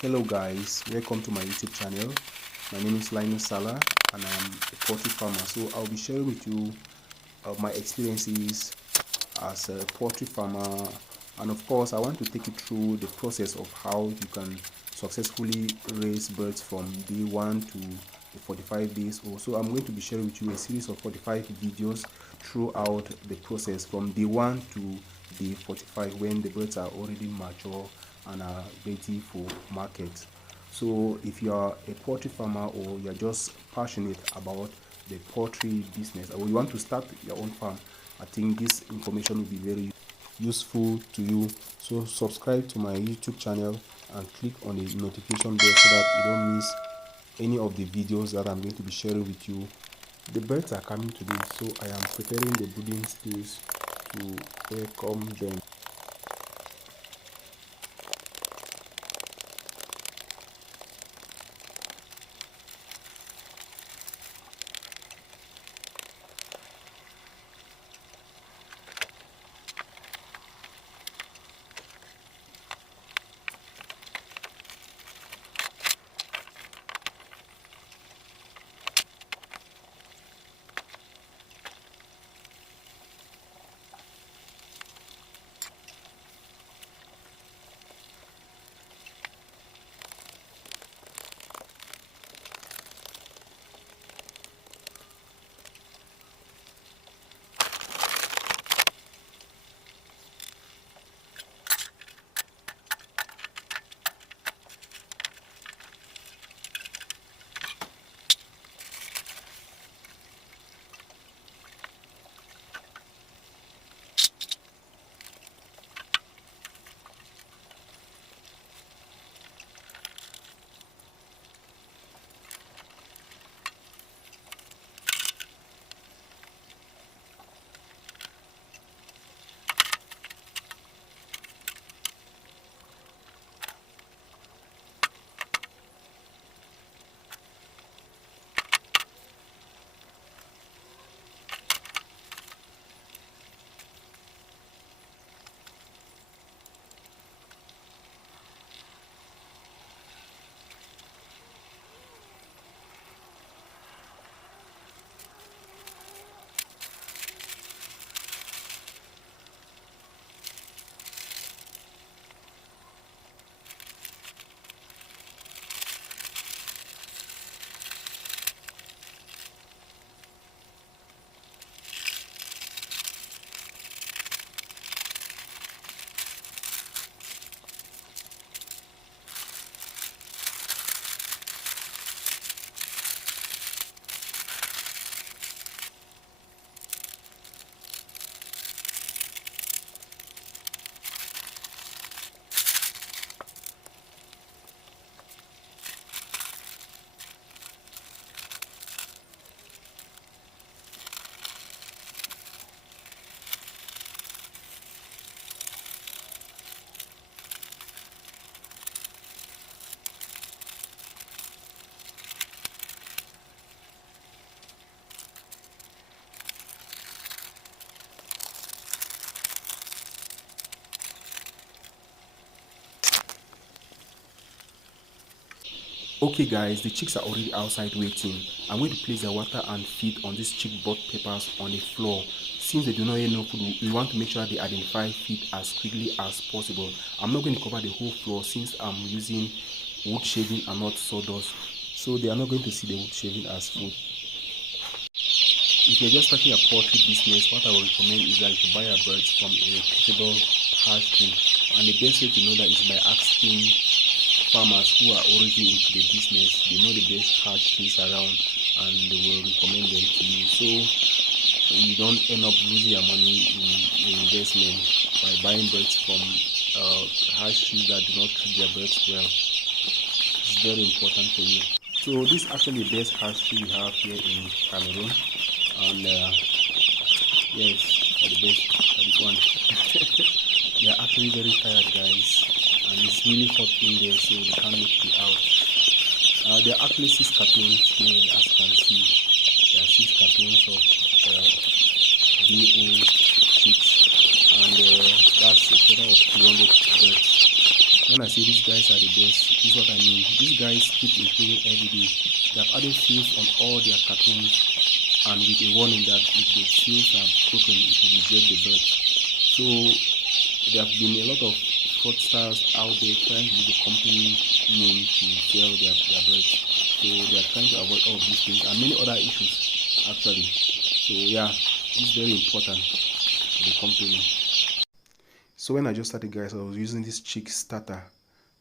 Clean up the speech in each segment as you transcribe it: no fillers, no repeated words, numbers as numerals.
Hello guys, welcome to my YouTube channel. My name is Linus Salah and I am a poultry farmer. So I'll be sharing with you my experiences as a poultry farmer, and of course I want to take you through the process of how you can successfully raise birds from day 1 to the 45 days old. So I'm going to be sharing with you a series of 45 videos throughout the process from day 1 to day 45, when the birds are already mature and are ready for market. So if you are a poultry farmer or you're just passionate about the poultry business, or you want to start your own farm, I think this information will be very useful to you. So subscribe to my YouTube channel and click on the notification bell so that you don't miss any of the videos that I'm going to be sharing with you. The birds are coming today, so I am preparing the breeding space to welcome them. Okay guys, the chicks are already outside waiting. I'm going to place the water and feed on these chick bud peppers on the floor. Since they do not eat no food, we want to make sure they identify feed as quickly as possible. I'm not going to cover the whole floor since I'm using wood shaving and not sawdust, so they are not going to see the wood shaving as food. If you're just starting a poultry business, what I will recommend is that you buy a bird from a reputable hatchery, and the best way to know that is by asking farmers who are already into the business. They know the best hatcheries around and they will recommend them to you, so you don't end up losing your money in investment by buying birds from hatcheries that do not treat their birds well. It's very important for you. So this is actually the best hatchery we have here in Cameroon, and yes, the best this one. They are actually very tired guys, and it's really hot in there, so they can't make it out. There are actually 6 cartons here, as you can see. There are 6 cartons of DO6, and that's a total of 300 birds. Then When I say these guys are the best, this is what I mean. These guys keep improving every day. They have added seals on all their cartons, and with a warning that if the seals are broken, it will reject the bird. So there have been a lot of fraudsters out there trying to use the company name to sell their birds. So they are trying to avoid all of these things and many other issues actually. So yeah, it's very important for the company. So when I just started, guys, I was using this chick starter,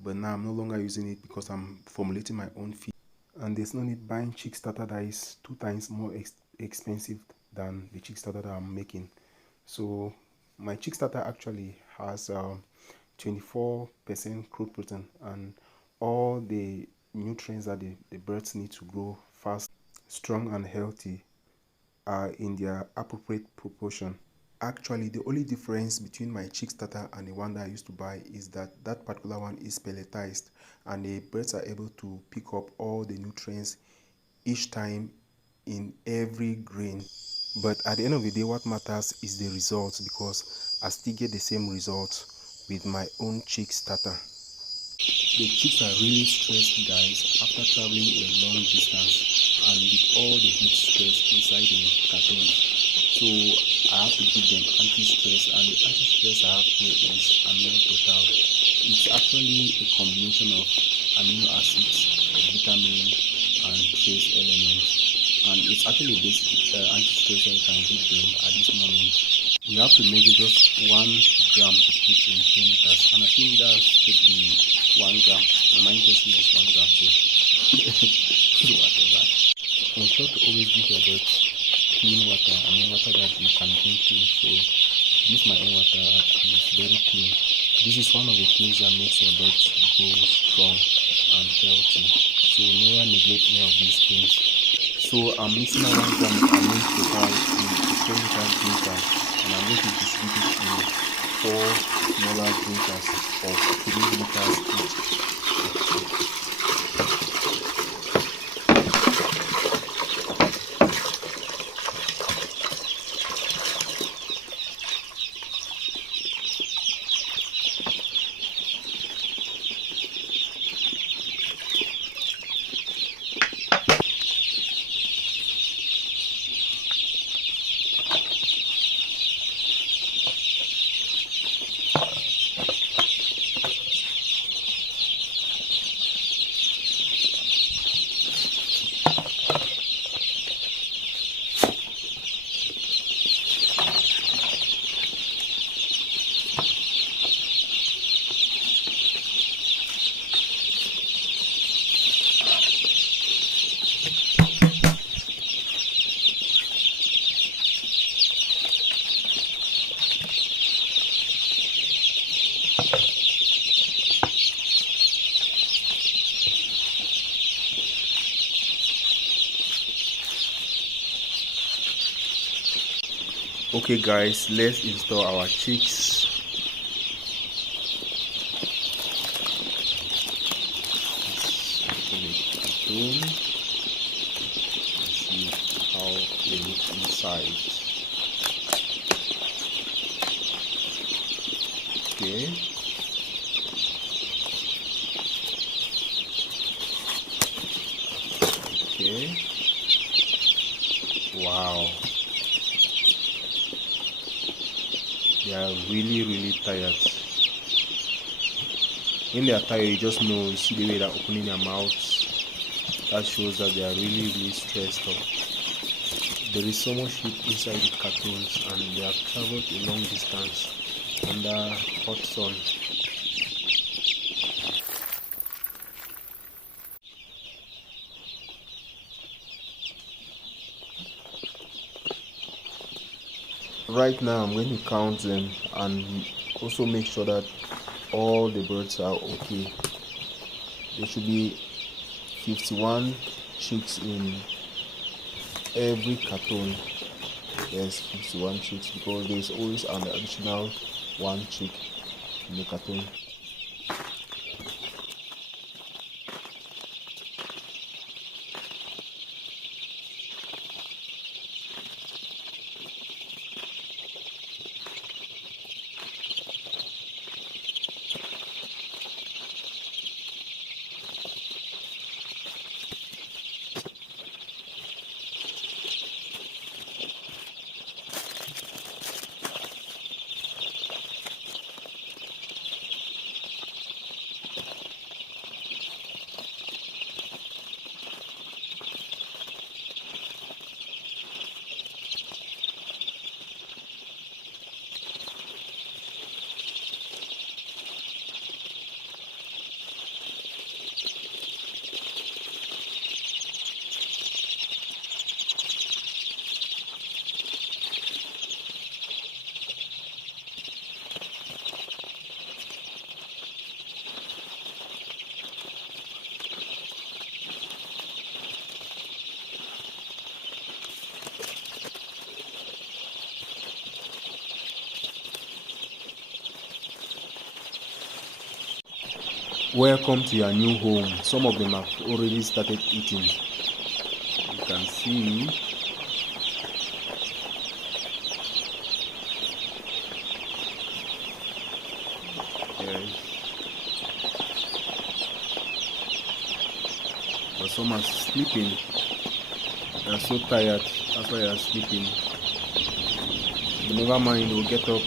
but now I'm no longer using it because I'm formulating my own feed, and there's no need buying chick starter that is 2 times more expensive than the chick starter that I'm making. So my chick starter actually has 24% crude protein and all the nutrients that the birds need to grow fast, strong and healthy are in their appropriate proportion. Actually, the only difference between my chick starter and the one that I used to buy is that that particular one is pelletized, and the birds are able to pick up all the nutrients each time in every grain. But at the end of the day, what matters is the results, because I still get the same results with my own chick starter. The chicks are really stressed, guys, after traveling a long distance and with all the heat stress inside the cartons. So I have to give them anti-stress, and the anti-stress I have here is amino total. It's actually a combination of amino acids, vitamin, and trace elements, and it's actually a basic anti-stress that you can give them at this moment. We have to measure just 1 gram to put in 10 liters, and I think that should be 1 gram. My mind guessing is 1 gram too. So whatever. Ensure to always give your birds clean water. I mean water that you can drink too. So use my own water and it's very clean. This is one of the things that makes your birds grow strong and healthy. So never neglect any of these things. So I'm mixing a 1 gram of amino total in a 10-liter drinker, and I'm going to distribute it in 4 smaller drinkers of 3 liters each. Okay guys, let's install our chicks. Let's see how they look inside. Okay. Okay. Wow. They are really tired. When they are tired, you just know, you see the way they're opening their mouths. That shows that they are really stressed out. There is so much heat inside the cartons, and they have traveled a long distance under hot sun. Right now I'm going to count them and also make sure that all the birds are okay. There should be 51 chicks in every carton. There's 51 chicks because there's always an additional 1 chick in the carton. Welcome to your new home. Some of them have already started eating. You can see. Yes. But some are sleeping. They are so tired. That's why they are sleeping. But never mind, we'll get up.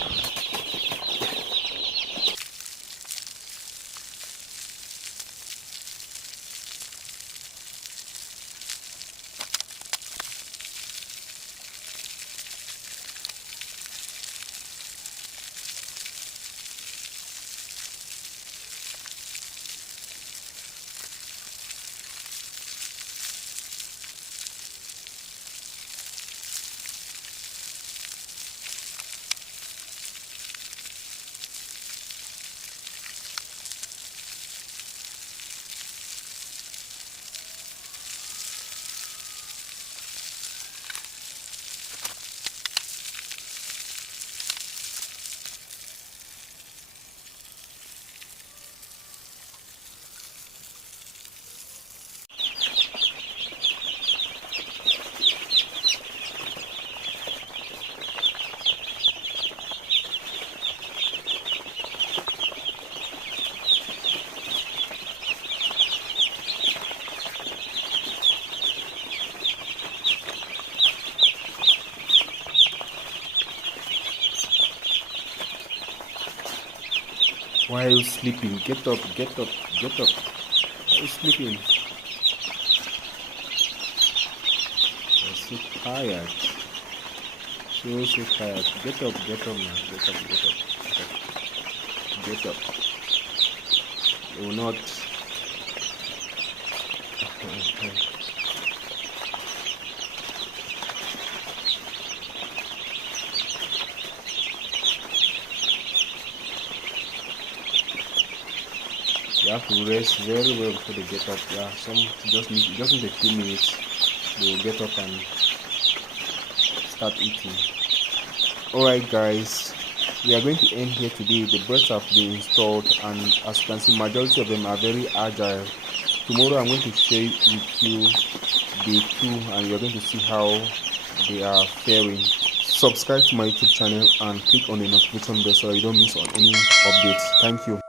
Why are you sleeping? Get up, get up, get up. Why are you sleeping? You're so tired. So tired. Get up now. Get up, get up, get up. Get up. You will not. You have to rest very well before they get up. Yeah, some just need a few minutes. They will get up and start eating. Alright guys, we are going to end here today. The birds have been installed, and as you can see, majority of them are very agile. Tomorrow I'm going to share with you day 2, and we are going to see how they are faring. Subscribe to my YouTube channel and click on the notification bell so that you don't miss on any updates. Thank you.